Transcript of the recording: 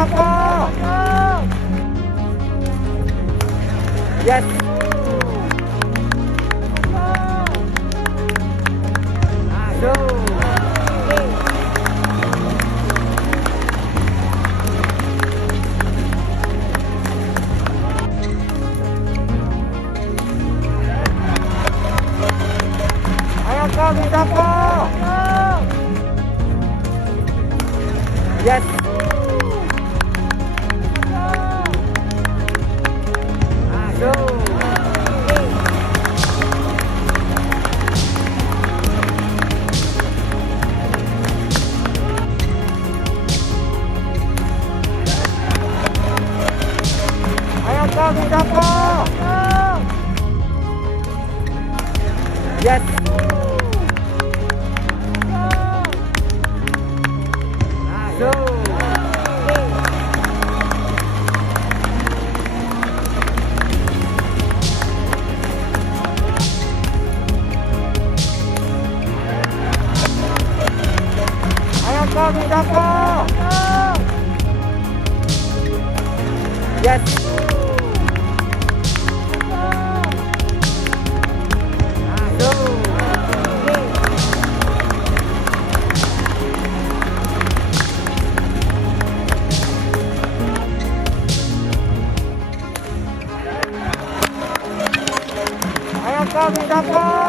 Kabila po! Yes! Go! Ayan po, kabila po! Yes! Go! Ayan po, kabila po! Yes! Go! Ayan po, kabila po! Yes! Go! Ayan po, kabila po!